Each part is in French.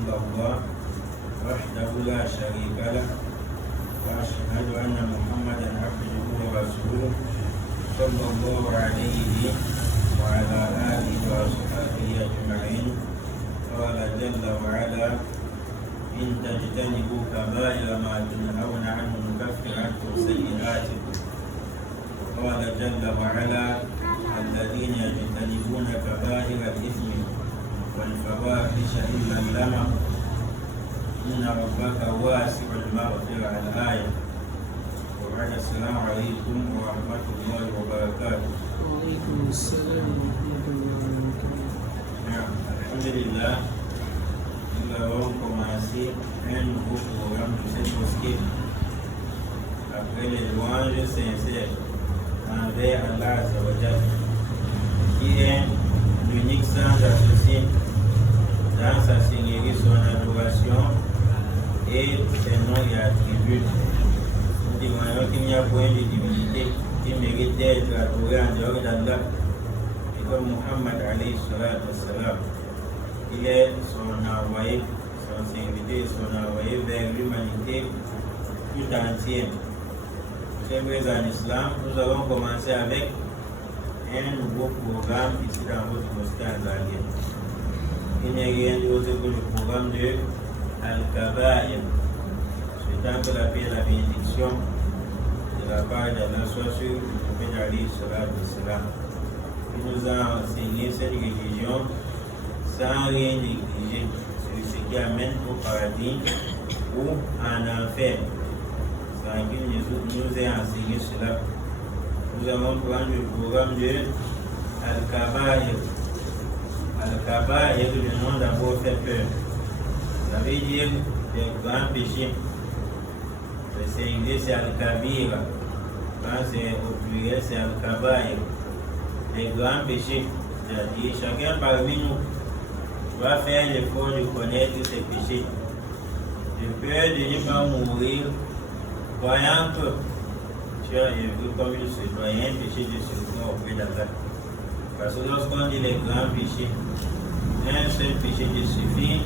إلا الله وحده لا شريك له وأشهد أن محمدا عبده ورسوله صلى الله عليه وعلى آله وصحبه أجمعين. قال جل وعلا: إن تجتنبوا كبائر ما تنهون عنه نكفر عنكم سيئاتكم. وقال جل وعلا: الذين يجتنبون كبائر الإثم والفواحش إلا اللمم إن ربك واسع المغفرة. الآية. وبعد السلام عليكم ورحمة الله وبركاته. وعليكم السلام ورحمة الله وبركاته. الحمد لله. Nous avons commencé un nouveau programme de cette mosquée après les louanges sincères envers Allah Azzawajal, qui est l'unique sans associé dans sa seigneurie, son adoration et ses noms et attributs. Nous témoignons qu'il n'y a point de divinité qui mérite d'être adorée en dehors d'Allah, et comme Muhammad alayhi salatu wassalam, il est son envoyé, son serviteur, son envoyé vers l'humanité tout entière. Chers frères en islam, nous allons commencer avec un nouveau programme ici dans votre mosquée azalienne. Il n'est rien d'autre que le programme de Al-Kaba'ir. Souhaitant que la paix et la bénédiction de la part d'Allah soit sur le prophète alayhi salatu wassalam, qui nous a enseigné cette religion sans rien négliger sur ce qui amène au paradis ou en enfer, sans qu'il nous ait enseigné cela. Nous allons prendre le programme de Al-Kaba'ir. Al-Kaba'ir, le nom d'abord fait peur. Ça veut dire les grands péchés. Le singulier c'est Al-Kabira. Quand c'est au pluriel c'est Al-Kaba'ir. Les grands péchés, c'est-à-dire chacun parmi nous doit faire l'effort de connaître ses péchés, de peur de ne pas mourir, croyant que tu as vu comme il se doit, un péché de secours auprès d'Allah. Parce que lorsqu'on dit les grands péchés, un seul péché te suffit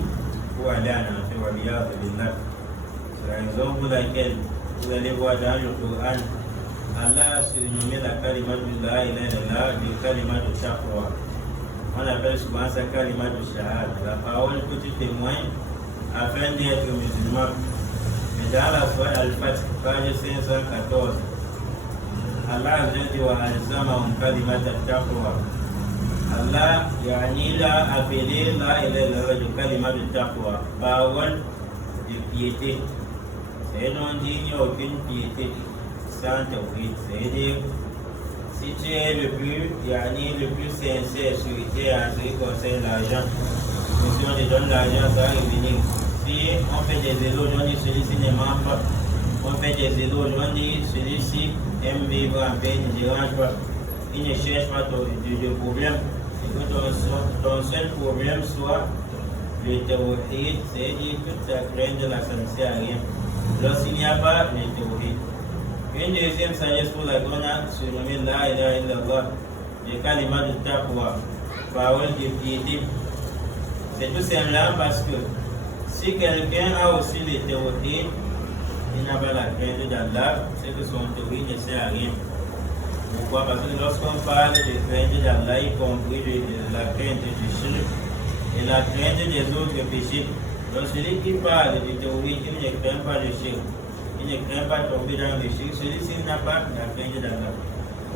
pour aller en enfer. C'est la raison pour laquelle vous allez voir dans le Coran, Allah a surnommé la kalima de la ilaha illallah de kalima de taqwa. On appelle souvent ça kalima de shahad, la parole que tu témoignes afin d'être musulman. Mais dans la sourate Al-Fath, page 514, Allah a dit wa alzamahum kalima de taqwa. Allah il a appelé la ilaha illallah de kalima de taqwa, parole de piété. C'est-à-dire qu'il n'y a aucune piété sans tawhid. C'est-à-dire si tu es le plus sincère sur terre en ce qui concerne l'argent, si on te donne l'argent, ça va revenir. Si on fait des éloges, on dit celui-ci ne ment pas. On fait des éloges, on dit celui-ci aime vivre en paix, il ne dérange pas. Il ne cherche pas de problème. Et que ton seul problème soit le tawhid, c'est-à-dire toute ta crainte de la santé à rien. Lorsqu'il n'y a pas le tawhid. Une deuxième sagesse pour la qu'on a surnommée la ilaha illallah, le kalima de taqwa, parole de piété. C'est tout simplement parce que si quelqu'un a aussi le tawhid, il n'a pas la crainte d'Allah, c'est que son tawhid ne sert à rien. Pourquoi? Parce que lorsqu'on parle de crainte d'Allah, y compris de la crainte du shirk et la crainte des autres péchés, donc celui qui parle du tawhid, il ne craint pas le shirk. Il ne craint pas tomber dans le shirk, celui-ci n'a pas la crainte d'Allah.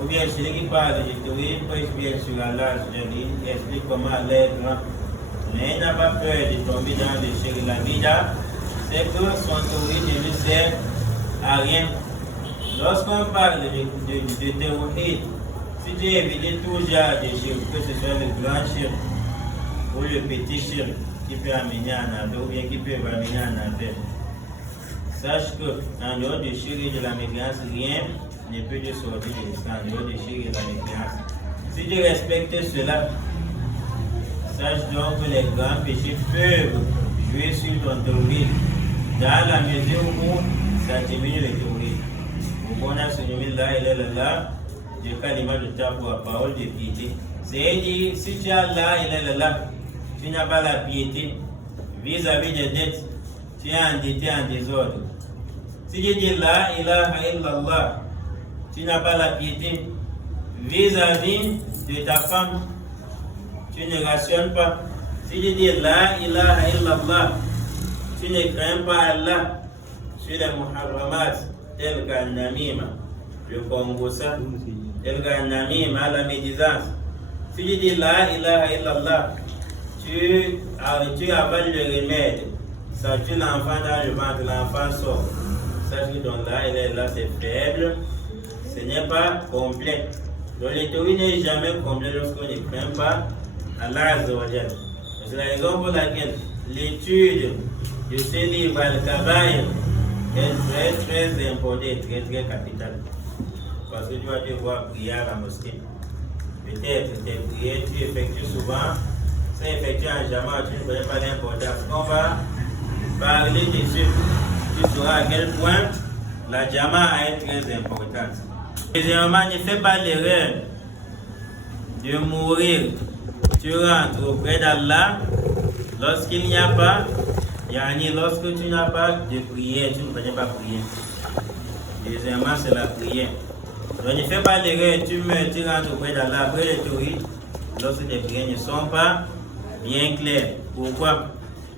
Ou bien celui qui parle de tawhid, il prêche bien sur Allah, il explique comment Allah est grand. Mais il n'a pas peur de tomber dans le shirk. La bida, c'est que son tawhid ne lui sert à rien. Lorsqu'on parle de tawhid, si tu évites tout genre de shirk, que ce soit le grand shirk ou le petit shirk qui peut amener en enfer ou bien qui peut amener en enfer, sache que en dehors du shirk et de la méfiance, rien ne peut te sortir de l'islam, en dehors du shirk et de la méfiance. Si tu respectes cela, sache donc que les grands péchés peuvent jouer sur ton tawhid dans la mesure où ça diminue le tawhid. On a surnommé la ilaha illallah de kalima de taqwa, parole de piété. C'est-à-dire, si tu as la ilaha illallah, tu n'as pas la piété, vis-à-vis des dettes, tu es endetté en désordre. Si tu dis la ilaha illallah, tu n'as pas la piété vis-à-vis de ta femme, tu ne rationnes pas. Si tu dis la ilaha illallah, tu ne crains pas Allah sur les muharramat, tel qu'un namima, le congossa, tel qu'un namima, la médisance. Si tu dis la ilaha illallah, tu avales le remède, ça tue l'enfant dans le ventre, l'enfant sort. Sache que donc là, c'est faible, ce n'est pas complet. Donc le tawhid n'est jamais complet lorsqu'on ne craint pas Allah Azza wa Jalla. C'est la raison pour laquelle l'étude de ce livre Al-Kabaïr est très très importante, très très capitale. Parce que tu vas devoir prier à la mosquée. Peut-être tes prières, tu effectues souvent, c'est effectué en jama, tu ne connais pas l'importance. On va parler dessus. Tu sauras à quel point la jama est très importante. Deuxièmement, ne fais pas l'erreur de mourir. Tu rentres auprès d'Allah lorsqu'il n'y a pas, lorsque tu n'as pas de prière, tu ne connais pas prier. Deuxièmement, c'est la prière. Donc ne fais pas l'erreur, tu meurs, tu rentres auprès d'Allah après le tawhid, lorsque tes prières ne sont pas bien claires. Pourquoi?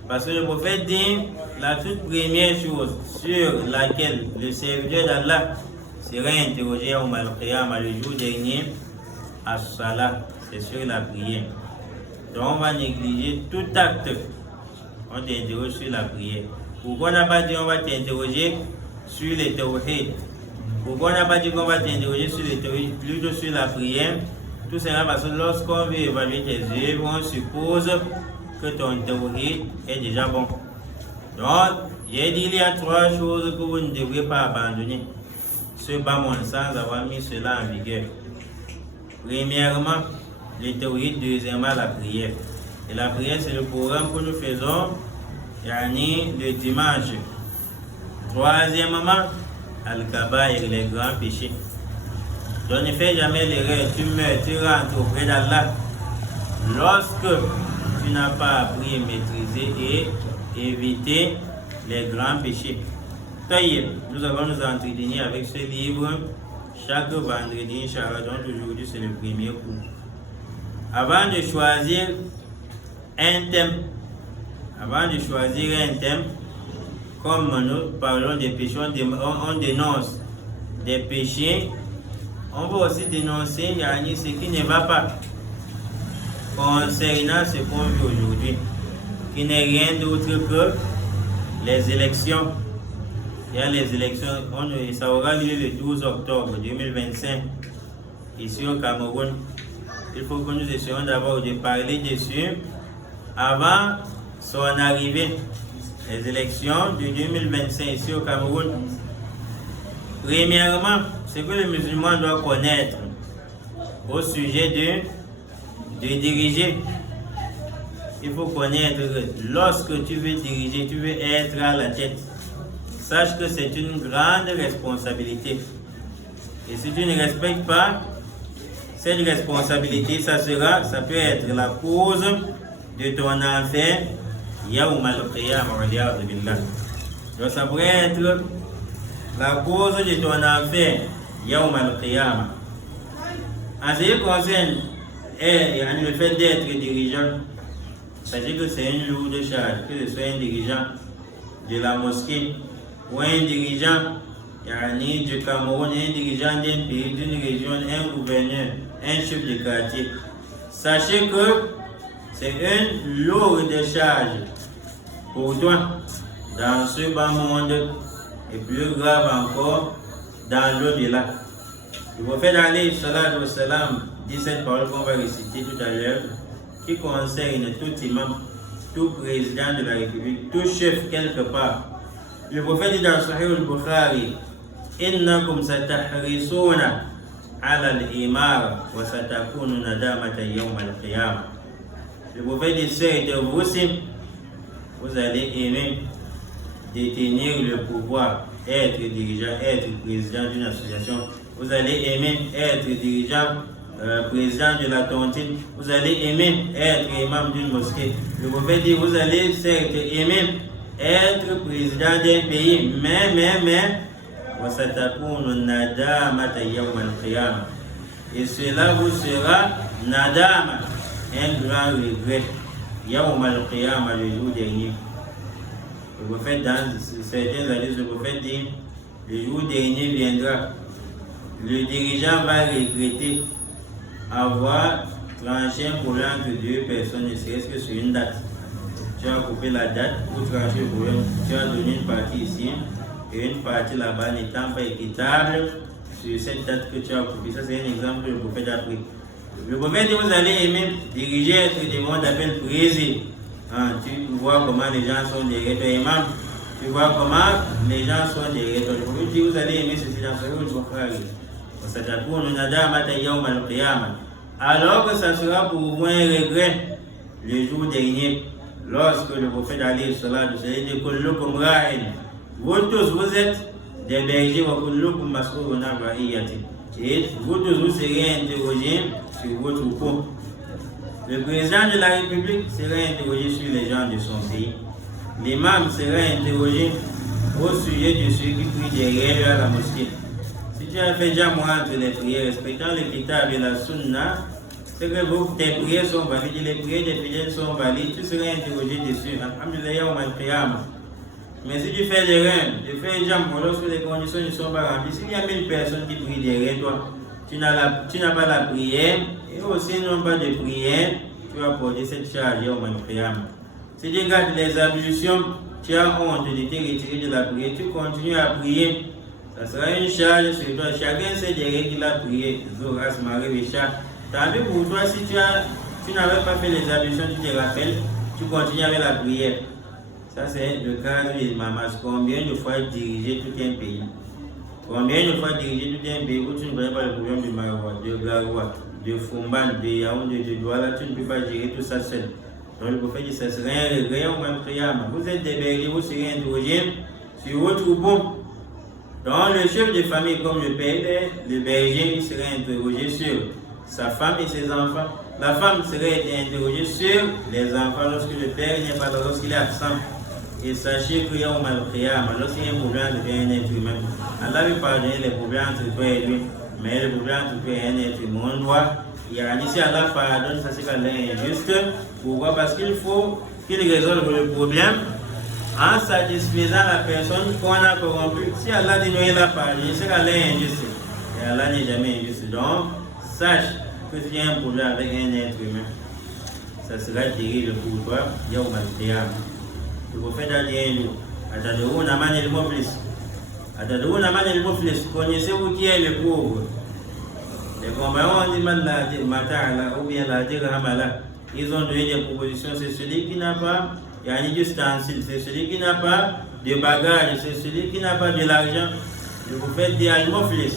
Parce que le prophète dit la toute première chose sur laquelle le serviteur d'Allah sera interrogé au Mal-Qiyamah le jour dernier, As-Salah, c'est sur la prière. Donc on va négliger tout acte. On t'interroge sur la prière. Pourquoi on n'a pas dit on va t'interroger sur les tawhid? Pourquoi on n'a pas dit qu'on va t'interroger sur les tawhid, plutôt sur la prière? Tout simplement parce que lorsqu'on veut évaluer tes œuvres, on suppose que ton tawhid est déjà bon. Donc, j'ai dit il y a trois choses que vous ne devrez pas abandonner. Ce bas mon sans avoir mis cela en vigueur. Premièrement, le tawhid, deuxièmement, la prière. Et la prière, c'est le programme que nous faisons le dimanche. Troisièmement, Al-Kabaïr, les grands péchés. Donc ne fais jamais l'erreur, tu meurs, tu rentres auprès d'Allah. Lorsque tu n'as pas appris à maîtriser et éviter les grands péchés. Nous allons nous entretenir avec ce livre chaque vendredi, Inch'Allah. Donc aujourd'hui c'est le premier cours. Avant de choisir un thème, comme nous parlons des péchés, on dénonce des péchés, on va aussi dénoncer ce qui ne va pas concernant ce qu'on vit aujourd'hui, qui n'est rien d'autre que les élections. Il y a les élections, ça aura lieu le 12 octobre 2025 ici au Cameroun. Il faut que nous essayions d'abord de parler dessus avant son arrivée. Les élections de 2025 ici au Cameroun. Premièrement, ce que le musulman doit connaître au sujet de diriger. Il faut connaître que lorsque tu veux diriger, tu veux être à la tête. Sache que c'est une grande responsabilité. Et si tu ne respectes pas cette responsabilité, ça peut être la cause de ton enfer. Yaoum al-Qiyamah. Donc ça pourrait être la cause de ton enfer. Yaoum al-Qiyamah. En ce qui concerne le fait d'être dirigeant, sachez que c'est une lourde charge, que ce soit un dirigeant de la mosquée ou un dirigeant du Cameroun, un dirigeant d'un pays, d'une région, un gouverneur, un chef de quartier. Sachez que c'est une lourde charge pour toi dans ce bas monde et plus grave encore dans l'au-delà. Le prophète alayhi salatu wassalam dit cette parole qu'on va réciter tout à l'heure, qui concerne tout imam, tout président de la République, tout chef quelque part. Le prophète dit dans Sahih al-Bukhari, innakum satahrisuna ala al-imara wa satakunu nadamata yawm al-qiyamah. Le prophète dit, c'est de vous aussi, vous allez aimer détenir le pouvoir, être dirigeant, être président d'une association. Vous allez aimer être dirigeant président de la tontine, vous allez aimer être imam d'une mosquée. Le prophète dit, vous allez certes aimer être président d'un pays, mais, et cela vous sera nadama, un grand regret, yawm al-qiyamah, le jour dernier. Le prophète, dans certains hadiths, le prophète dit, le jour dernier viendra, le dirigeant va regretter avoir tranché un problème entre deux personnes, ne serait-ce que sur une date. Tu as coupé la date pour trancher le problème, tu as donné une partie ici et une partie là-bas n'étant pas équitable sur cette date que tu as coupée. Ça, c'est un exemple que le prophète a pris. Le prophète dit, vous allez aimer diriger être des mondes d'appel brisés. Tu vois comment les gens sont derrière toi, imam. Tu vois comment les gens sont derrière toi. Le prophète dit, vous allez aimer ceci dans ce que vous frères. Alors que ça sera pour vous un regret le jour dernier, lorsque le prophète Ali sallallahu alayhi wa sallam dit, vous tous vous êtes des bergers, et vous tous vous serez interrogés sur vos troupeaux. Le président de la République sera interrogé sur les gens de son pays. L'imam sera interrogé au sujet de ceux qui prient derrière la mosquée. Si tu as fait déjà entre les prières, respectant le kitab et la sunna, c'est que tes prières sont valides, les prières des fidèles sont valides, tu seras interrogé dessus. Mais si tu fais des reins, tu fais déjà lorsque les conditions ne sont pas remplies, s'il y a 1000 personnes qui prient derrière toi, tu n'as pas la prière, et aussi n'ont pas de prière, tu vas porter cette charge au Qiyam. Si tu gardes les ablutions, tu as honte de te retirer de la prière, tu continues à prier. Ça sera une charge sur toi. Chacun sait derrière qu'il a prié. Zoras, Marie, Richard. Tant pis pour toi, si tu n'avais pas fait les ablutions, tu te rappelles, tu continues avec la prière. Ça, c'est le cadre de Mamas. Combien de fois diriger tout un pays? Combien de fois diriger tout un pays où tu ne connais pas le problème de Maroua, de Garoua, de Fumban, de Yaoundé, de Douala, tu ne peux pas gérer tout ça seul. Donc le prophète dit, ça serait un regret au même Qiyam. Vous êtes des bergers, vous serez interrogés sur vos troupeaux. Donc le chef de famille comme le père, le berger, il serait interrogé sur sa femme et ses enfants. La femme serait interrogée sur les enfants lorsque le père n'est pas là, lorsqu'il est absent. Et sachez qu'il y a lorsqu'il y a un problème avec un être humain, Allah veut pardonner les problèmes entre toi et lui, mais le problème entre toi et un être humain, on doit, il y a ici Allah pardonne, ça c'est qu'Allah est injuste. Pourquoi? Parce qu'il faut qu'il résolve le problème en satisfaisant la personne qu'on a corrompue. Si Allah dit non, il a pardonné, c'est qu'Allah est injuste. Et Allah n'est jamais injuste. Donc, sache que s'il y a un problème avec un être humain, ça sera terrible pour toi, Yawm al-Qiyam. Le prophète a dit, Atadrouna man el-Muflis. Atadrouna man el-Muflis. Connaissez-vous qui est le pauvre? Les compagnons ont dit Mata'ala ou bien la dirhamala. Ils ont donné des propositions. C'est celui qui n'a pas, il y a un ustensile. C'est celui qui n'a pas de bagages. C'est celui qui n'a pas de l'argent. Le prophète dit al-Muflis.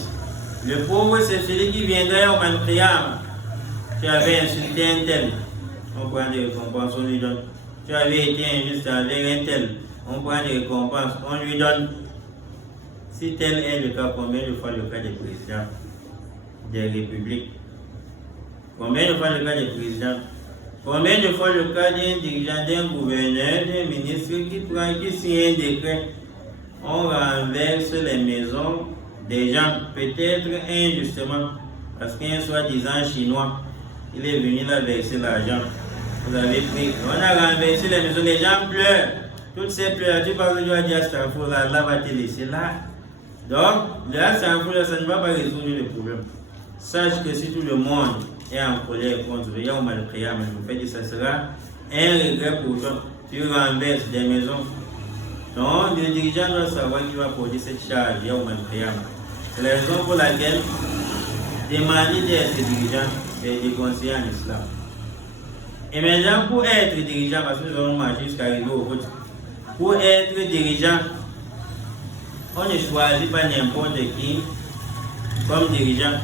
Le pauvre, c'est celui qui viendrait au Qiyam. Tu avais insulté un tel. On prend des récompenses, on lui donne. Tu avais été injuste avec un tel. On prend des récompenses, on lui donne. Si tel est le cas, combien de fois le cas des présidents des républiques? Combien de fois le cas des présidents? Combien de fois le cas d'un dirigeant, d'un gouverneur, d'un ministre qui signe un décret? On renverse les maisons des gens, peut-être injustement, parce qu'un soi-disant chinois, il est venu là verser l'argent. Vous avez pris, on a renversé les maisons, les gens pleurent. Toutes ces pleurs, tu parles de dire Astaghfirullah, Allah va te laisser là. Donc, le Astaghfirullah, ça ne va pas résoudre le problème. Sache que si tout le monde est en colère contre le Yawm al-Qiyam, je fais que ça sera un regret pour toi. Tu renverses des maisons. Donc, le dirigeant doit savoir qu'il va porter cette charge Yawm al-Qiyam. C'est la raison pour laquelle demander d'être dirigeant, c'est des conseillers en islam. Et maintenant, pour être dirigeant, parce que nous allons marcher jusqu'à arriver au vote, pour être dirigeant, on ne choisit pas n'importe qui comme dirigeant.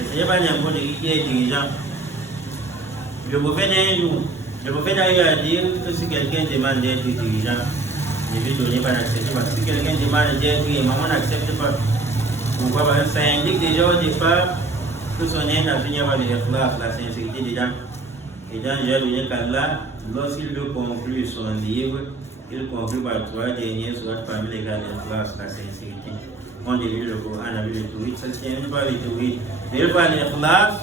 Et ce n'est pas n'importe qui est dirigeant. Le prophète un jour, le prophète a eu à dire que si quelqu'un demande d'être dirigeant, ne lui donner pas d'accepter. Parce que si quelqu'un demande d'être imam, on n'accepte pas. Pourquoi? Parce que ça indique déjà au départ Tout son aide à finir par l'ikhlas, la sincérité des gens. Et dans Jésus qu'Allah, lorsqu'il veut conclure son livre, il conclut par 3 dernières sourates parmi les gars l'ikhlas, la sincérité. On a lu le Coran, on a vu le Tawhid, ça tient même pas le Tawhid. Il par l'ikhlas,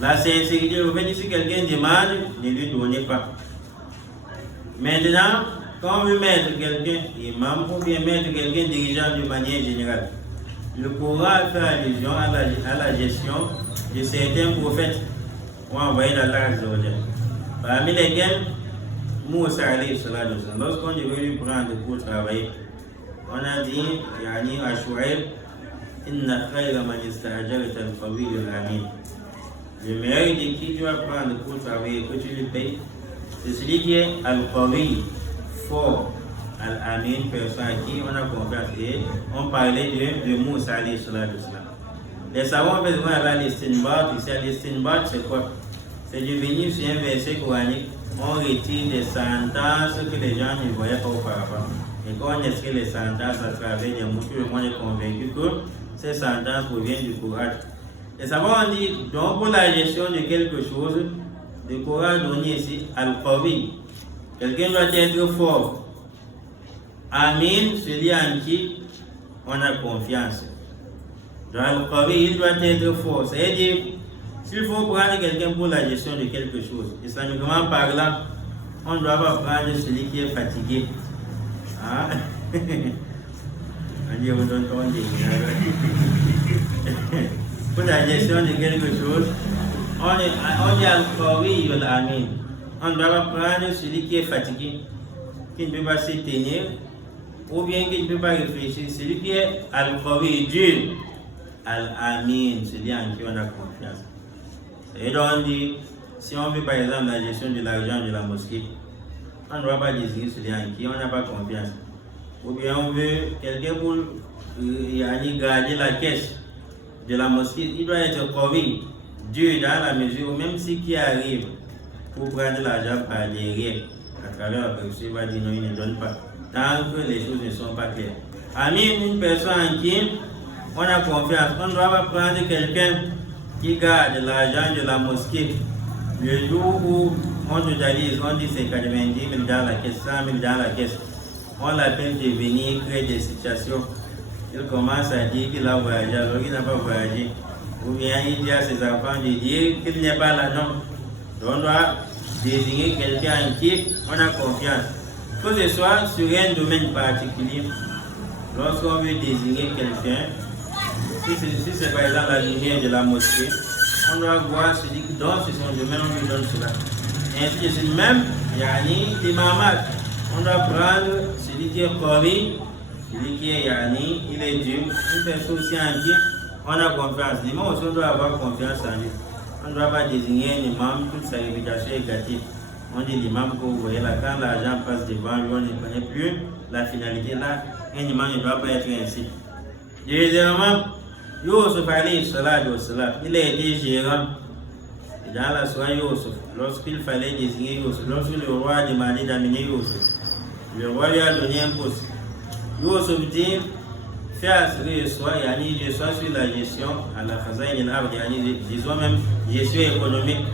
la sincérité. Vous faites si quelqu'un demande, ne lui donnez pas. Maintenant, quand on veut mettre quelqu'un imam ou bien mettre quelqu'un dirigeant de manière générale, le Coran fait allusion à la gestion de certains prophètes ou envoyés d'Allah Azzawajal. Parmi lesquels, Moussa alayhi salatu wa sallam, lorsqu'on devait lui prendre pour travailler, on a dit, yani à Shu'aib, inna khayra man ista'jarta al-qawiyyu al-amin. Le meilleur de qui tu vas prendre pour travailler, que tu lui payes, c'est celui qui est al-qawi, fort, al-amin, personne à qui on a confiance. Et on parlait de Moussa alayhi salatu wa sallam. Les savants ont besoin d'avoir l'istinbat. Ici, l'istinbat, c'est quoi? C'est de venir sur un verset coranique, on retire des sentences que les gens ne voyaient pas auparavant. Et quand on inscrit les sentences à travers des mots, tout le monde est convaincu que ces sentences proviennent du Coran. Les savants ont dit, donc pour la gestion de quelque chose, le Coran donne ici al-qawi. Quelqu'un doit être fort. Amin, celui en qui on a confiance. Dans al-qawi, il doit être fort. C'est-à-dire, s'il faut prendre quelqu'un pour la gestion de quelque chose, islamiquement parlant, on ne doit pas prendre celui qui est fatigué. Ah. Pour la gestion de quelque chose, on dit al-qawi al-amin. On ne doit pas prendre celui qui est fatigué, qui ne peut pas se tenir, ou bien qui ne peut pas réfléchir. Celui qui est al-qawi, dur, al-amin, celui en qui on a confiance. Et donc on dit, si on veut par exemple la gestion de l'argent de la mosquée, on ne doit pas désigner celui en qui on n'a pas confiance. Ou bien on veut quelqu'un pour garder la caisse de la mosquée, il doit être qawi, dur dans la mesure où même si qui arrive pour prendre l'argent par derrière, à travers la personne, il va dire non, il ne donne pas. Tant que les choses ne sont pas claires. Amin, une personne en qui on a confiance. On ne doit pas prendre quelqu'un qui garde l'argent de la mosquée. Le jour où on te dit, c'est 90 000 dans la caisse, 100 000 dans la caisse. On l'appelle de venir créer des situations. Il commence à dire qu'il a voyagé alors qu'il n'a pas voyagé. Ou bien il dit à ses enfants de dire qu'il n'est pas là, non. Donc on doit désigner quelqu'un en qui on a confiance. Que ce soit sur un domaine particulier, lorsqu'on veut désigner quelqu'un, si c'est par exemple la lumière de la mosquée, on doit voir celui qui donne, c'est son domaine, on lui donne cela. Ainsi de suite, même, l'imamat, on doit prendre celui qui est qawi, celui qui est il est dur, une personne aussi en qui on a confiance. L'imam aussi, on doit avoir confiance en lui. On ne doit pas désigner un imam, toute sa réputation est gâtée. On dit l'imam que vous voyez là, quand l'argent passe devant lui, on ne connaît plus la finalité là. Un imam ne doit pas être ainsi. Deuxièmement, Yusuf alayhi salatu wa salam, il a été gérant. Et dans la soirée Yusuf, lorsqu'il fallait désigner Yusuf, lorsque le roi a demandé d'amener Yusuf, le roi lui a donné un poste. Yusuf dit, fais assurer je sois sur la gestion à la Khazain al-Ard, disons même gestion économique,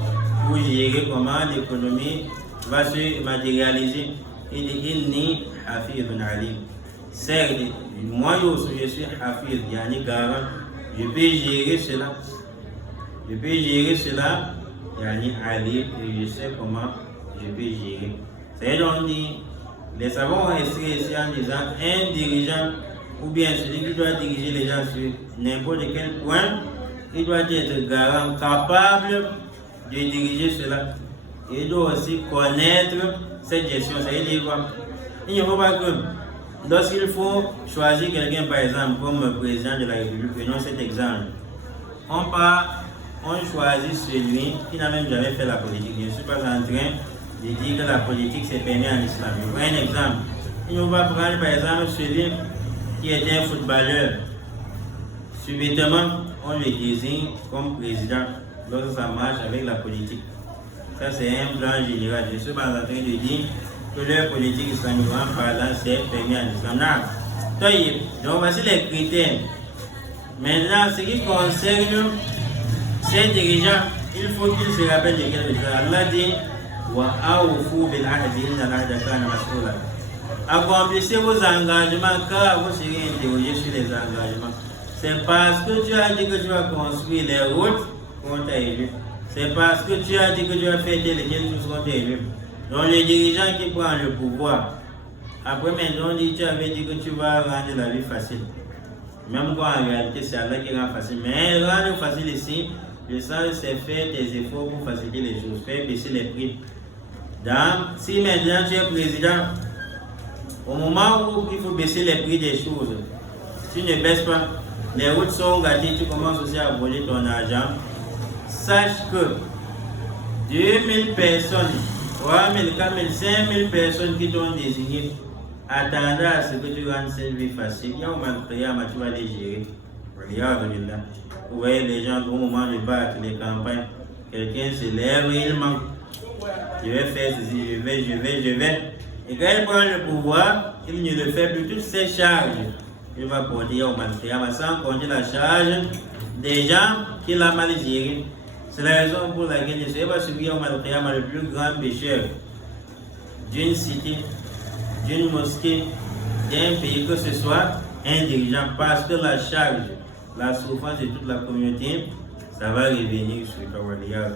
pour gérer comment l'économie va se matérialiser. Il dit, inni hafidun alim. Certes, moi Yusuf, je suis hafid, garant. Je peux gérer cela. Je peux gérer cela, alim, et je sais comment je peux gérer. C'est donc dit, les savants ont essayé ici en disant un dirigeant ou bien celui qui doit diriger les gens sur n'importe quel point, il doit être garant, capable de diriger cela. Il doit aussi connaître cette gestion. C'est-à-dire quoi? Il ne faut pas que lorsqu'il faut choisir quelqu'un par exemple comme président de la République, prenons cet exemple, on choisit celui qui n'a même jamais fait la politique. Je ne suis pas en train de dire que la politique c'est permis en islam. Je prends un exemple. Il ne faut pas prendre par exemple celui qui était un footballeur. Subitement, on le désigne comme président lorsque ça marche avec la politique. Ça c'est un plan général. Je ne suis pas en train de dire que leur politique islamiquement parlant c'est permis en islam. Donc voici les critères. Maintenant, ce qui concerne Ces dirigeants, il faut qu'ils se rappellent de quelque chose. Allah dit وَأَوْفُوا بِالْعَهْدِ إِنَّ الْعَهْدَ كَانَ مَسْئُولًا. Accomplissez vos engagements car vous serez interrogés sur les engagements. C'est parce que tu as dit que tu vas construire les routes qu'on t'a élu. C'est parce que tu as dit que tu vas faire telle et telle chose qu'on t'a élu. Donc les dirigeants qui prennent le pouvoir, après maintenant on dit tu avais dit que tu vas rendre la vie facile. Même quand en réalité c'est Allah qui rend facile. Mais rendre facile ici, le sens c'est faire des efforts pour faciliter les choses, faire baisser les prix. Donc, si maintenant tu es président, au moment où il faut baisser les prix des choses, tu ne baisses pas, les routes sont gâtées, tu commences aussi à voler ton argent. Sache que 2000 personnes, 3000, 4000, 5000 personnes qui t'ont désigné attendent à ce que tu rendes cette vie facile. Il y a un moment tu vas les gérer. Vous voyez les gens au moment de battre les campagnes, quelqu'un se lève et il manque. Je vais faire ceci, je vais. Et quand il prend le pouvoir, il ne le fait plus. Toutes ces charges, il va porter au Malkiyama sans compter la charge des gens qu'il a mal géré. C'est la raison pour laquelle je ne serai pas subir au Malkiyama le plus grand pécheur d'une cité, d'une mosquée, d'un pays, que ce soit un dirigeant, parce que la charge, la souffrance de toute la communauté, ça va revenir sur le Kawaliya.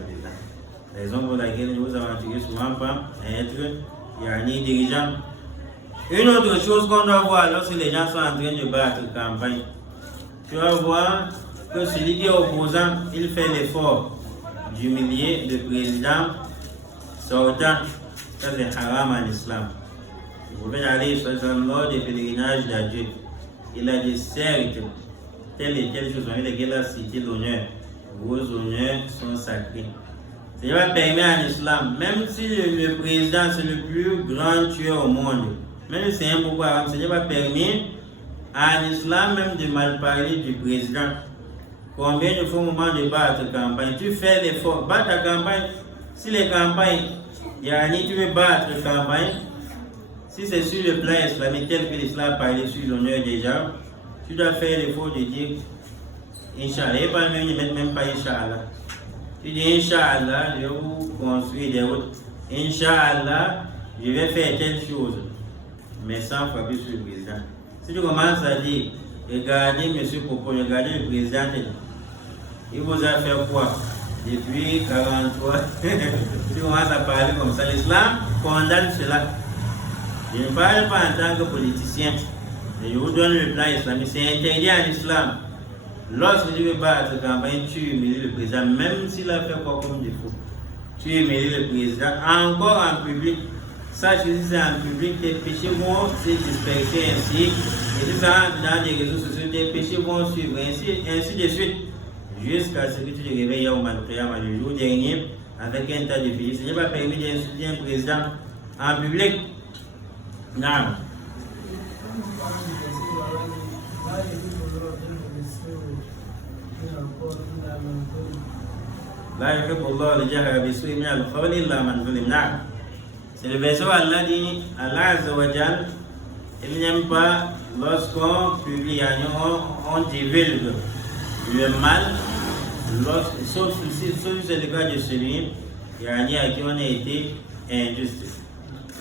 La raison pour laquelle nous vous aventurez souvent pas à être dirigeant. Une autre chose qu'on doit voir lorsque les gens sont en train de battre campagne, tu vas voir que celui qui est opposant, il fait l'effort d'humilier le président sortant. Ça c'est haram en islam. Vous pouvez aller sur lors des pèlerinages d'adieu. Il a dit certes, telle et telle chose avec laquelle il a cité l'honneur. Vos honneurs sont sacrés. Ça va permettre en islam, même si le président c'est le plus grand tueur au monde, même si c'est un Boko Haram, ça va permettre en islam même de mal parler du président. Combien de fois au moment de battre campagne, tu fais l'effort, battre ta campagne. Si les campagnes, tu veux battre la campagne, si c'est sur le plan islamique tel que l'islam a parlé sur l'honneur des gens, tu dois faire l'effort de dire Inch'Allah, et pas même pas Inch'Allah. Tu dis Inch'Allah, je vais vous construire des routes. Inch'Allah, je vais faire telle chose. Mais sans frapper sur le président. Si tu commences à dire, regardez M. Popo, regardez le président, il vous a fait quoi? Depuis 43, tu commences à parler comme ça. L'islam condamne cela. Je ne parle pas en tant que politicien. Je vous donne le plan islamique. C'est interdit en islam. Lorsque tu veux battre campagne, tu humilies le président, même s'il a fait quoi comme défaut. Tu humilies le président, encore en public. Sache que si c'est en public, tes péchés vont se disperser ainsi. Et si ça rentre dans les réseaux sociaux, tes péchés vont suivre, ainsi de suite. Jusqu'à ce que tu te réveilles au Malkiyama le jour dernier avec un tas de péchés. Ce n'est pas permis d'insulter un président en public. Non. C'est le verset où Allah dit, Allah Azza wa Jal, il n'aime pas lorsqu'on publie, on divulgue le mal, sauf si c'est le cas de celui à qui on a été injuste.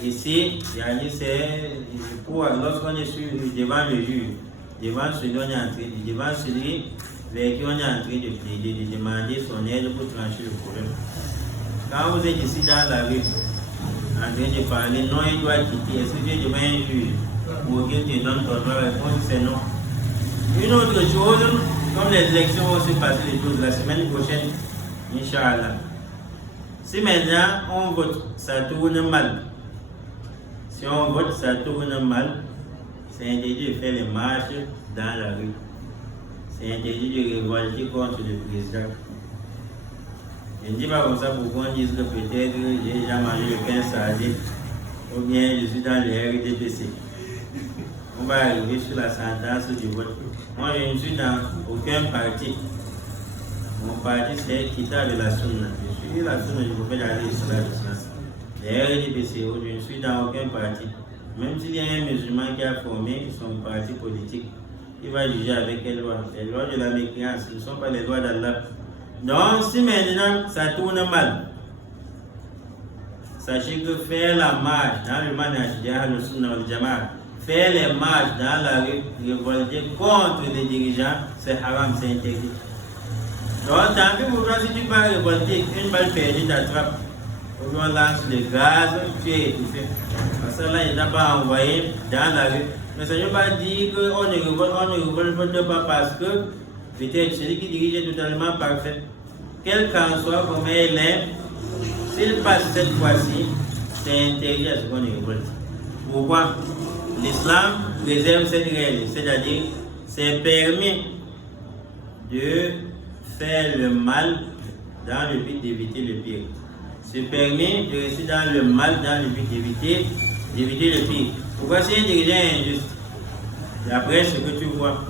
Ici, c'est pour lorsqu'on est devant le juge, devant celui vers qui on est en train de plaider, de demander son aide pour trancher le problème. Quand vous êtes ici dans la rue, en train de parler, non, il doit quitter. Est-ce que tu es devant un juge pour qu'il te donne ton droit? La réponse c'est non. Une autre chose, comme les élections vont se passer les choses la semaine prochaine, Inch'Allah. Si maintenant on vote, ça tourne mal. Si on vote, ça tourne mal. C'est interdit de faire les marches dans la rue. C'est interdit de révolter contre le président. Je ne dis pas comme ça pour qu'on dise que peut-être j'ai déjà mangé le pain salé ou bien je suis dans le RDPC. On va arriver sur la sentence du vote. Moi je ne suis dans aucun parti. Mon parti c'est Kita de la Sunna. Je suis la Sunna, je ne peux pas aller sur la distance. Le RDPC, je ne suis dans aucun parti. Même s'il y a un musulman qui a formé son parti politique, il va juger avec quelle loi? Les lois de la mécréance, ce ne sont pas les lois d'Allah. Donc, si maintenant ça tourne mal, sachez que faire la marche dans le manhaj de Ahl-Sunnah wal Jama'a, faire les marches dans la rue, révolter contre les dirigeants, c'est haram, c'est interdit. Donc, tant pis pour toi, si tu vas révolter, une balle perdue t'attrape, ou bien on lance le gaz, tu es étouffé. Parce que là, il n'a pas envoyé dans la rue. Mais ça ne veut pas dire qu'on ne révolte pas parce que peut-être celui qui dirige est totalement parfait. Quel qu'en soit comment il est, s'il passe cette fois-ci, c'est interdit à ce qu'on y révolte. Pourquoi? L'islam réserve cette règle, c'est-à-dire c'est permis de faire le mal dans le but d'éviter le pire. C'est permis de rester dans le mal dans le but d'éviter le pire. Pourquoi si un dirigeant est injuste? D'après ce que tu vois,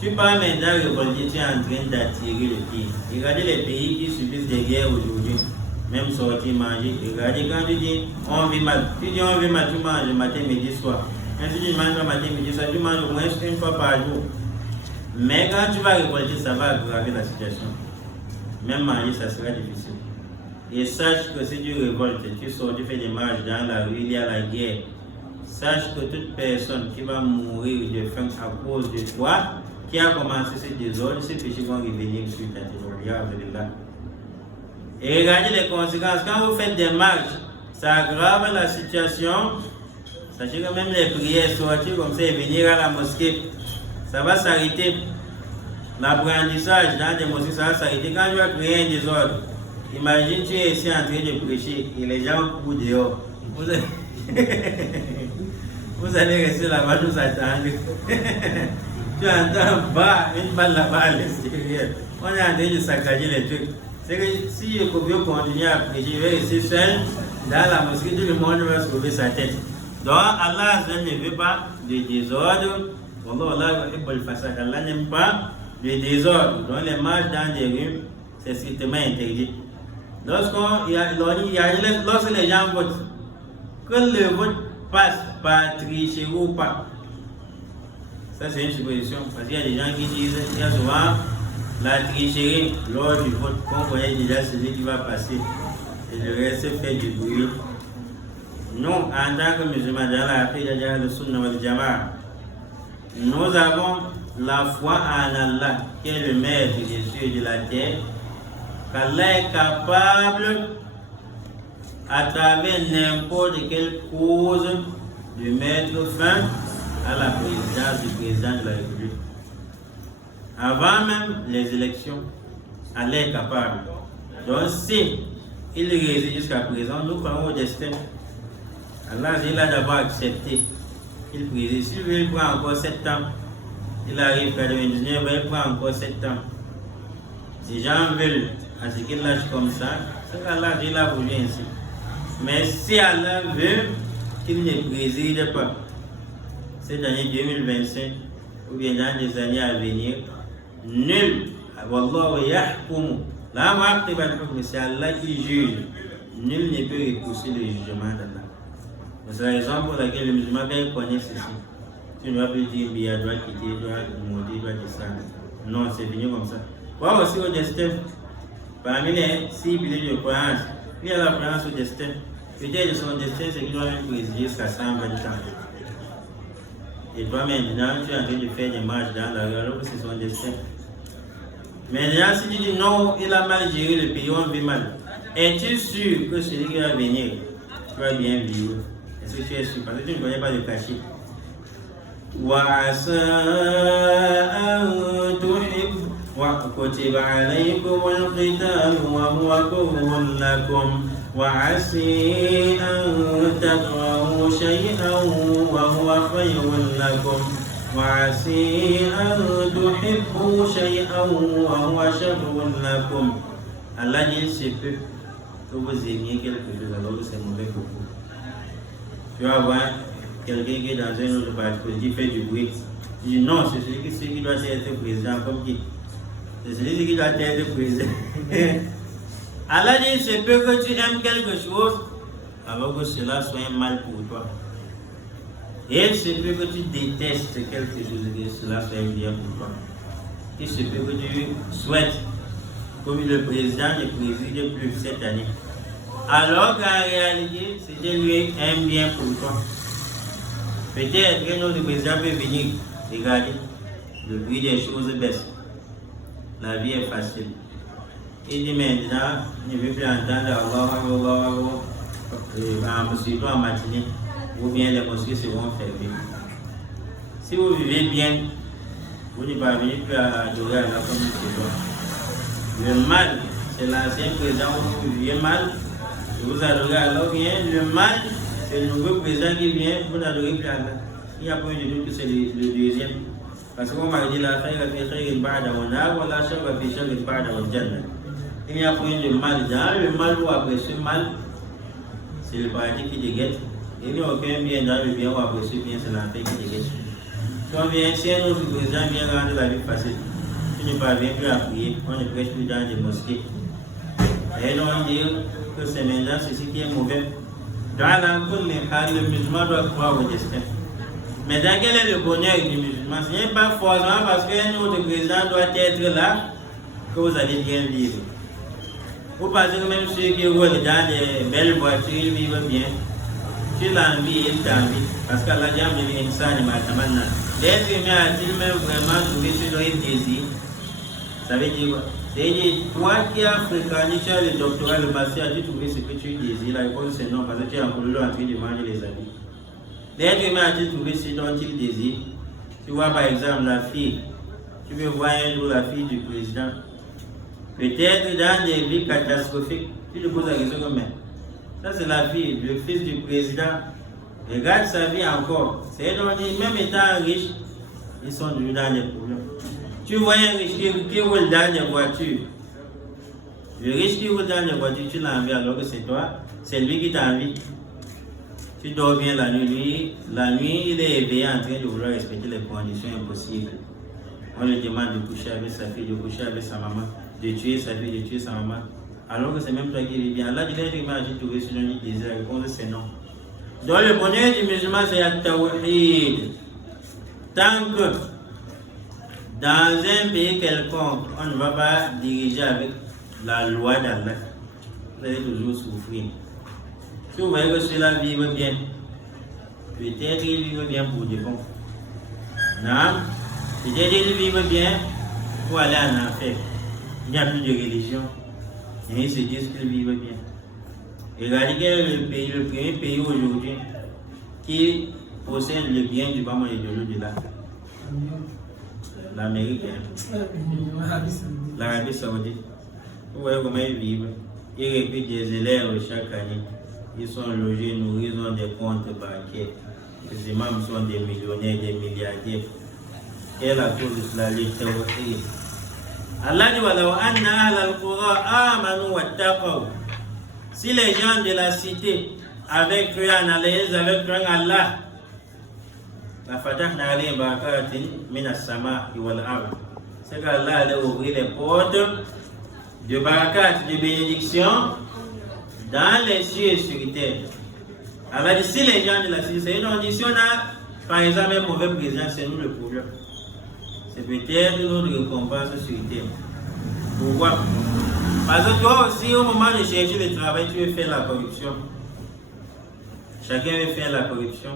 tu pars maintenant révolter, tu es en train d'attirer le pire. Regardez les pays qui subissent des guerres aujourd'hui, même sortir manger. Regardez quand tu dis on vit mal, tu manges matin, midi, soir. Même si tu manges matin, midi, soir, tu manges au moins une fois par jour. Mais quand tu vas révolter, ça va aggraver la situation. Même manger, ça sera difficile. Et sache que si tu révoltes, tu sors, tu fais des marches dans la rue, il y a la guerre. Sache que toute personne qui va mourir de faim à cause de toi, qui a commencé ce désordre, ces péchés vont revenir sur ta tête. Et regardez les conséquences. Quand vous faites des marches, ça aggrave la situation. Sachez que même les prières sortir comme ça et venir à la mosquée, ça va s'arrêter. L'apprentissage dans des mosquées, ça va s'arrêter. Quand tu vas créer un désordre, imagine tu es ici en train de prêcher et les gens courent dehors. Vous allez rester là-bas, nous attendre. Tu entends bas, une balle là-bas à l'extérieur. On est en train de saccager les trucs. C'est que si je veux continuer à prêcher, je vais rester seul dans la mosquée, tout le monde va se trouver sa tête. Donc Allah ne veut pas de désordre. Allah n'aime pas le désordre. Donc les marches dans des rues, c'est strictement interdit. Lorsque les gens votent, que le vote passe par tricher ou pas, ça c'est une supposition. Parce qu'il y a des gens qui disent qu'il y a souvent la tricherie lors du vote, qu'on connaît déjà celui qui va passer et le reste fait du bruit. Nous, en tant que musulmans, dans la paix de Ahl-Sunnah wal Jama'a, nous avons la foi en Allah, qui est le maître des cieux et de la terre, qu'Allah est capable, à travers n'importe quelle cause, de mettre fin à la présidence du président de la République. Avant même les élections, Allah est capable. Donc si il résiste jusqu'à présent, nous croyons au destin. Allah il a d'abord accepté qu'il préside. S'il veut, il prend encore 7 ans. Il arrive à 99, il prend encore 7 ans. Si les gens veulent à ce qu'il lâche comme ça, c'est qu'Allah il a voulu ainsi. Mais si Allah veut qu'il ne préside pas cette année 2025 ou bien dans les années à venir, nul, Wallahu yahkumu, c'est Allah qui juge. Nul ne peut repousser le jugement d'Allah. C'est la raison pour laquelle le musulman, quand il connaît ceci, tu ne vas plus dire Bia doit quitter, doit monter, doit descendre. Non, c'est venu comme ça. Voir aussi au destin. Parmi les 6 piliers de croyance, il y a la croyance au destin. Peut-être son destin, c'est qu'il doit même présider jusqu'à 120 ans. Et toi maintenant, tu es en train de faire des marches dans la rue, alors que c'est son destin. Maintenant, si tu dis non, il a mal géré le pays, on vit mal. Es-tu sûr que celui qui va venir, tu vas bien vivre? Est-ce que tu es sûr? Parce que tu ne connais pas le cachet. وعسى أن تحبوا وكتب عليكم القتال وهو كره لكم وعسى أن تكرهوا شيئا وهو خير لكم وعسى أن تحبوا شيئا وهو شر لكم. Allah dit il se peut que vous aimiez quelque chose alors que c'est mauvais pour vous. Tu vas voir quelqu'un qui est dans un autre parti politique fait du bruit. Il dit non, c'est celui qui doit être président comme qui. C'est celui qui doit être président. Allah dit c'est peu que tu aimes quelque chose alors que cela soit un mal pour toi. Et il se peut que tu détestes quelque chose et que cela soit un bien pour toi. Il se peut que tu souhaites comme le président ne préside plus cette année. Alors qu'en réalité, c'était lui un bien pour toi. Peut-être que notre président peut venir regarder, le prix des choses baisse. La vie est facile. Il dit maintenant, il ne veut plus entendre Allah en matinée, ou bien les mosquées seront fermées. Si vous vivez bien, vous ne parvenez plus à adorer Allah comme il se doit. Le mal, c'est l'ancien président où vous vivez mal, vous adorez Allah bien. Le mal, c'est le nouveau président qui vient, vous n'adorez plus Allah. Il n'y a pas de doute que c'est le deuxième. Parce qu'on m'a dit la khayra fi khayrin ba'da wa nar wa la sharra fi sharrin ba'da wa jannah. Il n'y a pas de mal dans le mal ou après ce mal, c'est le paradis qui te guette. Il n'y a aucun bien dans le bien ou après ce bien, c'est l'enfer qui te guette. Si on vient, si un autre président vient rendre la vie facile, tu ne parviens plus à prier, on ne prêche plus dans des mosquées. Et donc dire que c'est maintenant ceci qui est mauvais. Dans le musulman doit croire au destin. Mais dans quel est le bonheur du musulman? Ce n'est pas forcément parce qu'un autre président doit être là que vous allez bien vivre. Vous pensez que même ceux qui roulent dans des belles voitures, ils vivent bien. Tu l'envies, il t'envie. Parce qu'Allah dit à ça, l'être humain a-t-il même vraiment trouvé ce dont il désire? Ça veut dire quoi? C'est-à-dire, toi qui as fréquenté, tu as le doctorat, le master, as-tu trouvé ce que tu désires? La réponse c'est non, parce que tu es encore là en train de manger les habits. L'être humain a-t-il trouvé ce dont il désire? Tu vois par exemple la fille, tu peux voir un jour la fille du président. Peut-être dans des vies catastrophiques, tu te poses la question comme ça c'est la fille, le fils du président. Regarde sa vie encore. C'est donc même étant riche, ils sont toujours dans des problèmes. Tu vois un riche qui roule dans des voitures. Le riche qui roule dans des voitures, tu l'envies alors que c'est toi, c'est lui qui t'envie. Tu dors bien la nuit, il est éveillé en train de vouloir respecter les conditions impossibles. On lui demande de coucher avec sa fille, de coucher avec sa maman, de tuer sa fille, de tuer sa maman. Alors que c'est même toi qui vis bien. Allah dit l'être humain a trouvé ce dont il désire. La réponse c'est non. Donc le bonheur du musulman c'est la tawhid. Tant que dans un pays quelconque, on ne va pas diriger avec la loi d'Allah, vous allez toujours souffrir. Si vous voyez que cela vive bien, peut-être il vive bien pour de bon. Non, peut-être il vive bien pour aller en enfer. Il n'y a plus de religion. Et ils se disent qu'ils vivent bien. Et regardez quel est le premier pays aujourd'hui qui possède le bien du bas et de l'au-delà. L'Amérique, l'Arabie Saoudite. Vous voyez comment ils vivent. Ils répètent des élèves chaque année. Ils sont logés, nourris, ils ont des comptes bancaires. Les imams sont des millionnaires, des milliardaires. Et la cause de cela, les terroristes. Allah dit walau anna ahlal qura amanu wattaqaw. Si les gens de la cité avaient cru en Allah, ils avaient cru en Allah, la fatahna alayhim barakatin min as-sama'i wal ard. C'est qu'Allah allait ouvrir les portes de barakat, de bénédiction dans les cieux et sur terre. Allah dit si les gens de la cité, c'est une condition là, par exemple un mauvais président, c'est nous le problème. C'est peut-être notre récompense sur terre. Pourquoi? Parce que toi aussi, au moment de chercher le travail, tu veux faire la corruption. Chacun veut faire la corruption.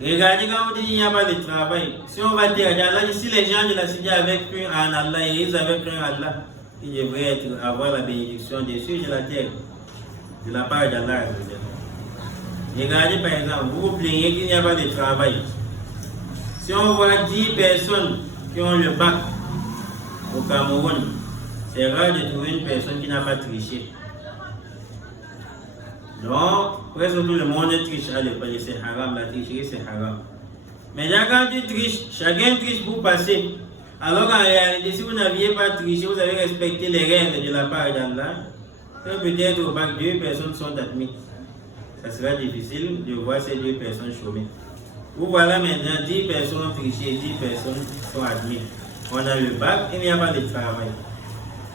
Regardez quand on dit qu'il n'y a pas de travail. Si on va dire, Allah, si les gens de la cité avaient cru en Allah et ils avaient cru en Allah, ils devraient avoir la bénédiction des cieux et de la terre, de la part d'Allah. Regardez par exemple, vous vous plaignez qu'il n'y a pas de travail. Si on voit 10 personnes qui ont le bac au Cameroun, c'est rare de trouver une personne qui n'a pas triché. Donc, presque tout le monde triche à l'école, c'est haram, la tricherie c'est haram. Mais là, quand tu triches, chacun triche pour passer. Alors qu'en réalité, si vous n'aviez pas triché, vous avez respecté les règles de la part d'Allah, peut-être au bac 2 personnes sont admises. Ça sera difficile de voir ces 2 personnes chômées. Vous voilà maintenant 10 personnes ont triché, 10 personnes sont admises. On a le bac, il n'y a pas de travail.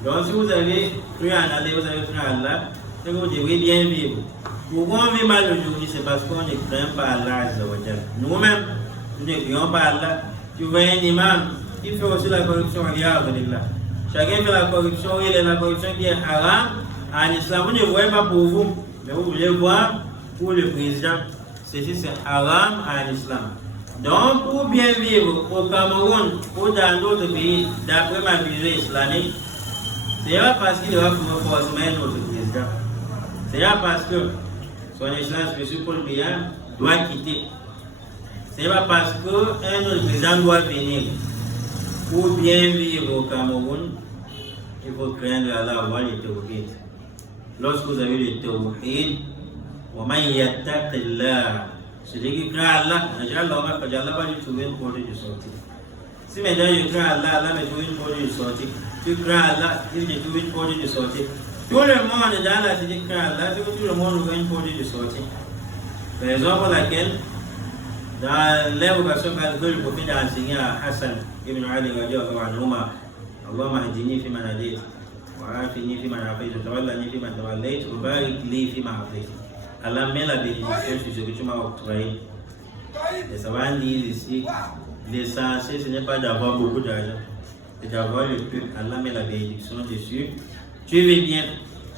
Donc si vous avez cru en Allah, vous avez cru en Allah, c'est que vous devrez bien vivre. Pourquoi on vit mal aujourd'hui? C'est parce qu'on ne craint pas Allah. Nous-mêmes, nous ne croyons pas Allah. Tu vois un imam qui fait aussi la corruption, regarde là. Chacun fait la corruption, il est la corruption qui est haram. En islam, vous ne voyez pas pour vous, mais vous voulez voir pour le président. Ceci c'est haram en islam. Donc, pour bien vivre au Cameroun ou dans d'autres pays, d'après ma vision islamique, c'est pas parce qu'il va forcément notre président. C'est pas parce que son excellence M. Paul Biya doit quitter. C'est pas parce qu'un autre président doit venir. Pour bien vivre au Cameroun, il faut craindre Allah, avoir le tawhid. Lorsque vous avez le tawhid, celui qui craint Allah, Allah va lui trouver une porte de sortie. Si maintenant je crains Allah, Allah me trouve une porte de sortie. Tu crains Allah, il te trouve une porte de sortie. Tout le monde dans la cité craint Allah, tout le monde trouve une porte de sortie. C'est la raison pour laquelle, dans l'évocation que le prophète a enseignée à Hassan ibn Ali radiallahu anhuma, Allahumma hadini fi man hadayt, wa afini fi man afayt, wa tawallani fi man tawallayt, wa barik li fi man afayt. Allah met la bénédiction sur ce que tu m'as octroyé. Et ça va dire ici, l'essentiel ce n'est pas d'avoir beaucoup d'argent, c'est d'avoir le peu. Allah met la bénédiction dessus. Tu veux bien.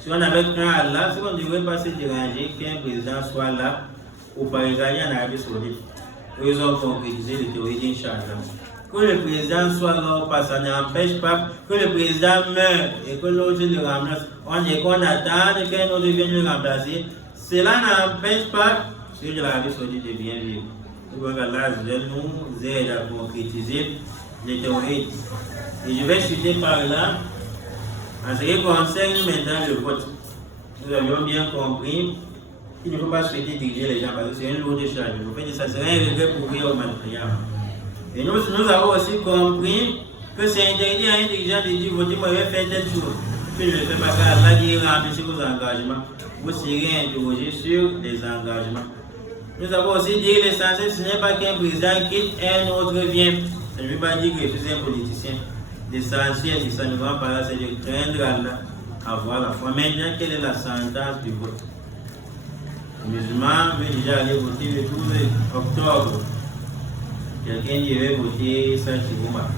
Si on avait craint Allah, si on ne devrait pas se déranger qu'un président soit là, ou par exemple en Arabie Saoudite, ils ont concrétisé le théorie d'Inch'Allah. Que le président soit là ou pas, ça n'empêche pas que le président meure et que l'autre le remplace. On dit qu'on attend qu'un autre vienne le remplacer. Cela n'empêche pas ceux de l'Arabie Saoudite de bien vivre. Pour que Allah nous aide à concrétiser les théories. Et je vais citer par là, en ce qui concerne maintenant le vote. Nous avions bien compris qu'il ne faut pas souhaiter diriger les gens parce que c'est une lourde charge. Vous faites ça serait un regret pour vous au Malpriam. Et nous avons aussi compris que c'est interdit à un dirigeant de dire votez, moi je vais faire telle chose. Puis je ne le fais pas car Allah dit remplissez vos engagements. Vous serez interrogé sur les engagements. Nous avons aussi dit l'essentiel, ce n'est pas qu'un président quitte, un autre vient. Ça ne veut pas dire que je suis un politicien. L'essentiel, ça ne va pas là, c'est de craindre Allah, avoir la foi. Maintenant, quelle est la sentence du vote? Le musulman veut déjà aller voter le 12 octobre. Quelqu'un dit, je vais voter Sachibouma.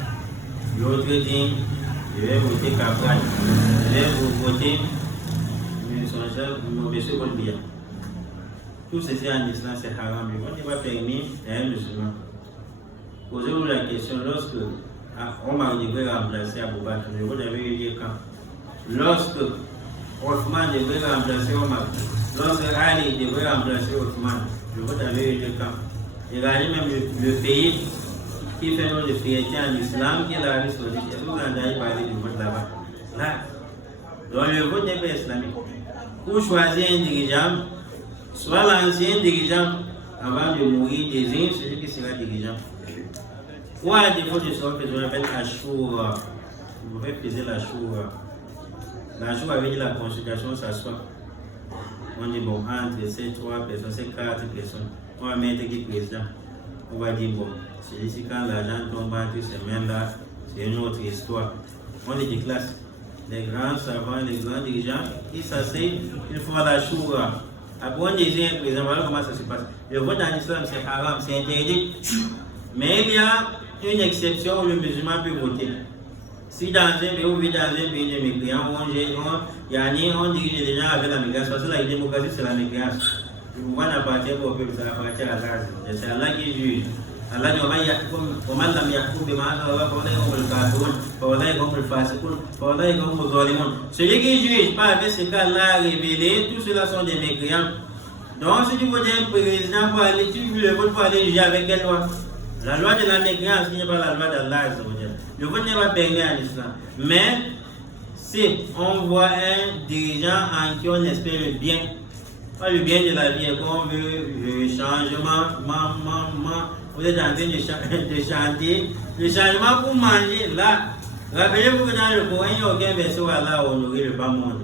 L'autre dit, je vais voter Kabral. Je vais voter M. Bolbia. Tout ceci en islam, c'est haram. On n'est pas permis à un musulman. Posez-vous la question, lorsque Omar devait remplacer Abou Bakr, vous avez eu lieu quand? Lorsque Othman devait remplacer Omar, lorsque Ali devait remplacer Othman, vous avez eu lieu quand? Regardez même le pays qui fait nos fierté en islam, qui est l'Arabie Saoudite. Est-ce que vous entendez parler du vote là-bas? Là. Donc le vote n'est pas islamique. Pour choisir un dirigeant, soit l'ancien dirigeant, avant de mourir, désigne celui qui sera dirigeant. Ou à défaut de ça, on appelle Ashura. Vous pouvez peser l'Ashura. L'Ashura veut dire la consultation s'assoit. On dit bon, entre ces 3 personnes, ces 4 personnes, on va mettre qui président. On va dire bon, celui-ci quand l'argent tombe entre ces mains-là, c'est une autre histoire. On les déclasse. Les grands savants, les grands dirigeants, ils s'asseyent, ils font l'Ashura. Après on désigne un président, voilà comment ça se passe. Le vote en islam c'est haram, c'est interdit. Mais il y a une exception où le musulman peut voter. Si dans un pays ou dans un pays de mécréants, on dirige les gens avec la mécréance, parce que la démocratie c'est la mécréance. Le pouvoir n'appartient pas au peuple, ça appartient à Allah. C'est Allah qui juge. Allah dit وَمَنْ لَمْ يَحْكُمْ بِمَا أَنزَلَ اللَّهُ فَأُولَئِكَ هُمُ الْكَافِرُونَ وَأُولَئِكَ هُمُ الْفَاسِقُونَ وَأُولَئِكَ هُمُ الظَّالِمُونَ. Celui qui juge pas avec ce qu'Allah a révélé, tous ceux-là sont des mécréants. Donc si tu votes un président pour aller, tu le votes pour aller juger avec quelle loi? La loi de la mécréance qui n'est pas la loi d'Allah. Le vote n'est pas permis en islam. Mais si on voit un dirigeant en qui on espère le bien, pas le bien de la vie, qu'on veut le changement, vous êtes en train de chanter, le changement pour manger, là, rappelez-vous que dans le Coran, il n'y a aucun verset où Allah a honoré le bas monde.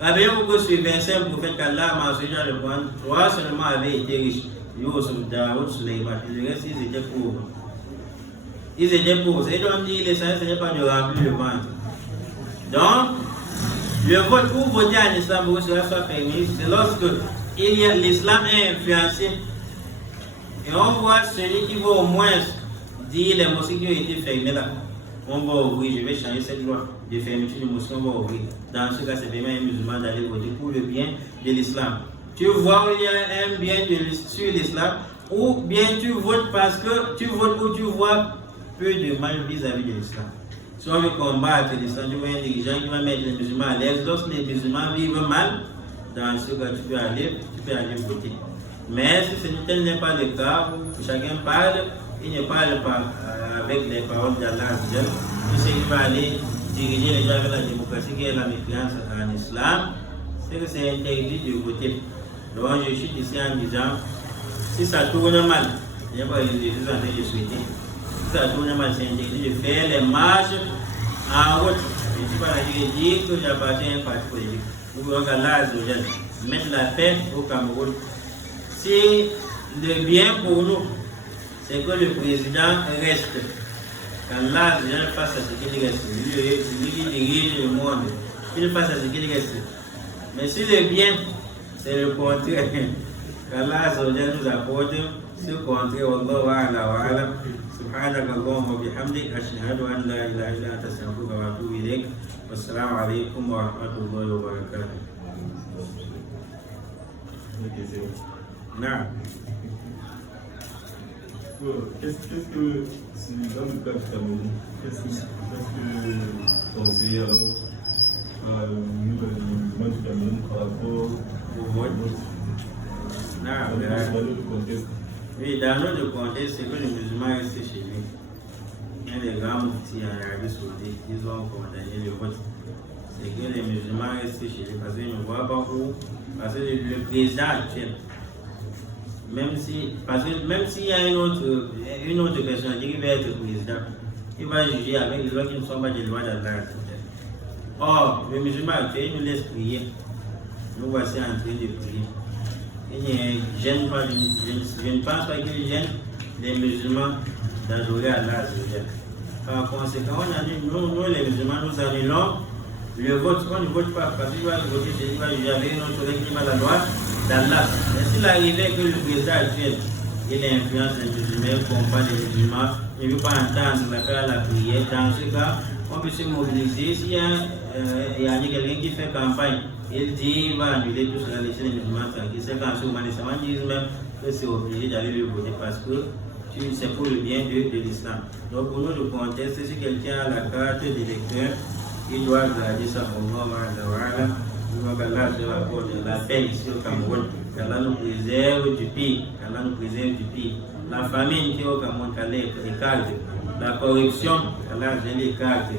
Rappelez-vous que sur 25 prophètes qu'Allah a mentionné dans le Coran, 3 seulement avaient été riches. Yusuf, Daoud, Suleiman, le reste ils étaient pauvres. Ils étaient pauvres. Et donc dit l'essentiel ce n'est pas de remplir le ventre. Donc, le vote pour voter en islam pour que cela soit permis, c'est lorsque l'islam est influencé. Et on voit celui qui va au moins dire les mosquées qui ont été fermées là. on va ouvrir, je vais changer cette loi de fermeture de mosquée, on va ouvrir. Dans ce cas, c'est vraiment un musulman d'aller voter pour le bien de l'islam. Tu vois où il y a un bien sur l'islam, ou bien tu votes parce que tu votes où tu vois peu de mal vis-à-vis de l'islam. Si on veut combattre l'islam, tu vois un dirigeant qui va mettre les musulmans à l'aise. Lorsque les musulmans vivent mal, dans ce cas, tu peux aller voter. Mais si tel n'est pas le cas, chacun parle, il ne parle pas avec les paroles d'Allah. Il sait qu'il va aller diriger les gens vers la démocratie qui est la méfiance en islam, c'est que c'est interdit de voter. Donc je suis ici en disant, si ça tourne mal, il n'y a pas de souhaiter. Si ça tourne mal, c'est interdit de faire les marches en route. Je ne suis pas là de dire que j'appartiens à un parti politique. Nous voulons qu'Allah mette la paix au Cameroun. Si le bien pour nous, c'est que le président reste. Qu'Allah fasse à ce qu'il reste. Lui qui dirige le monde, qu'il fasse à ce qu'il reste. Mais si le bien, c'est le contraire, qu'Allah nous apporte ce contraire. Wallahu a'la wa a'lam. سبحانك اللهم وبحمدك أشهد أن لا إله إلا أنت أستغفرك وأتوب إليك والسلام عليكم ورحمة الله وبركاته. نعم. Qu'est-ce que, dans le cas du Cameroun, qu'est-ce que conseiller alors à nous, les musulmans du Cameroun, par rapport au vote? Dans notre contexte. Oui, dans notre contexte, c'est que les musulmans restent chez lui. Il y a les grands mouftis en Arabie Saoudite, ils ont condamné le vote. C'est que les musulmans restent chez lui parce qu'ils ne voient pas où. Parce que le président actuel, même s'il y a une autre personne qui va être président, il va juger avec les lois qui ne sont pas des lois d'Allah. Or, le musulman actuel, il nous laisse prier. Nous voici en train de prier. Il ne gêne pas, je ne pense pas qu'il gêne les musulmans d'adorer Allah. Par conséquent, nous les musulmans, nous annulons le vote. On ne vote pas parce qu'il va voter, il va juger avec une autre loi qui va la loi d'Allah. Mais s'il arrivait que le président actuel, il influence les musulmans, il combat les musulmans, il ne veut pas entendre l'appel à la prière, dans ce cas, on peut se mobiliser. S'il y a quelqu'un qui fait campagne, il dit qu'il va annuler tout cela, laisser les musulmans tranquilles. C'est quand ce moment, les musulmans disent même que c'est obligé d'aller le voter parce que c'est pour le bien de l'islam. Donc pour nous, le contexte, si quelqu'un a la carte d'électeur, il doit garder ça au moment de la paix ici au Cameroun. Qu'Allah nous préserve du pire. Qu'Allah nous préserve du pire. La famine qui est au Cameroun, qu'Allah écarte. La corruption, qu'Allah écarte.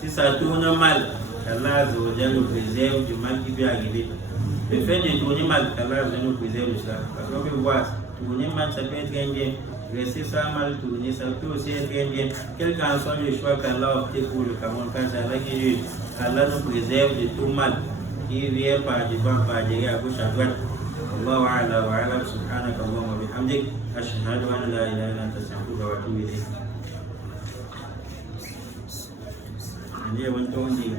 Si ça tourne mal, qu'Allah nous préserve du mal qui peut arriver. Le fait de tourner mal, qu'Allah nous préserve de ça. Parce qu'on peut voir, tourner mal, ça peut être très bien. Rester ça mal tourner, ça peut aussi être très bien. Quel qu'en soit le choix qu'Allah a opté pour le Cameroun, quand c'est Allah qui juge, qu'Allah nous préserve de tout mal qui vient par devant, par derrière, à gauche, à droite. Allahu a'la wa a'lam, subhanaka Allahumma wa bihamdik, ashhadu an la ilaha illa anta astaghfiruka wa atubu ilayk. Ini yang untung di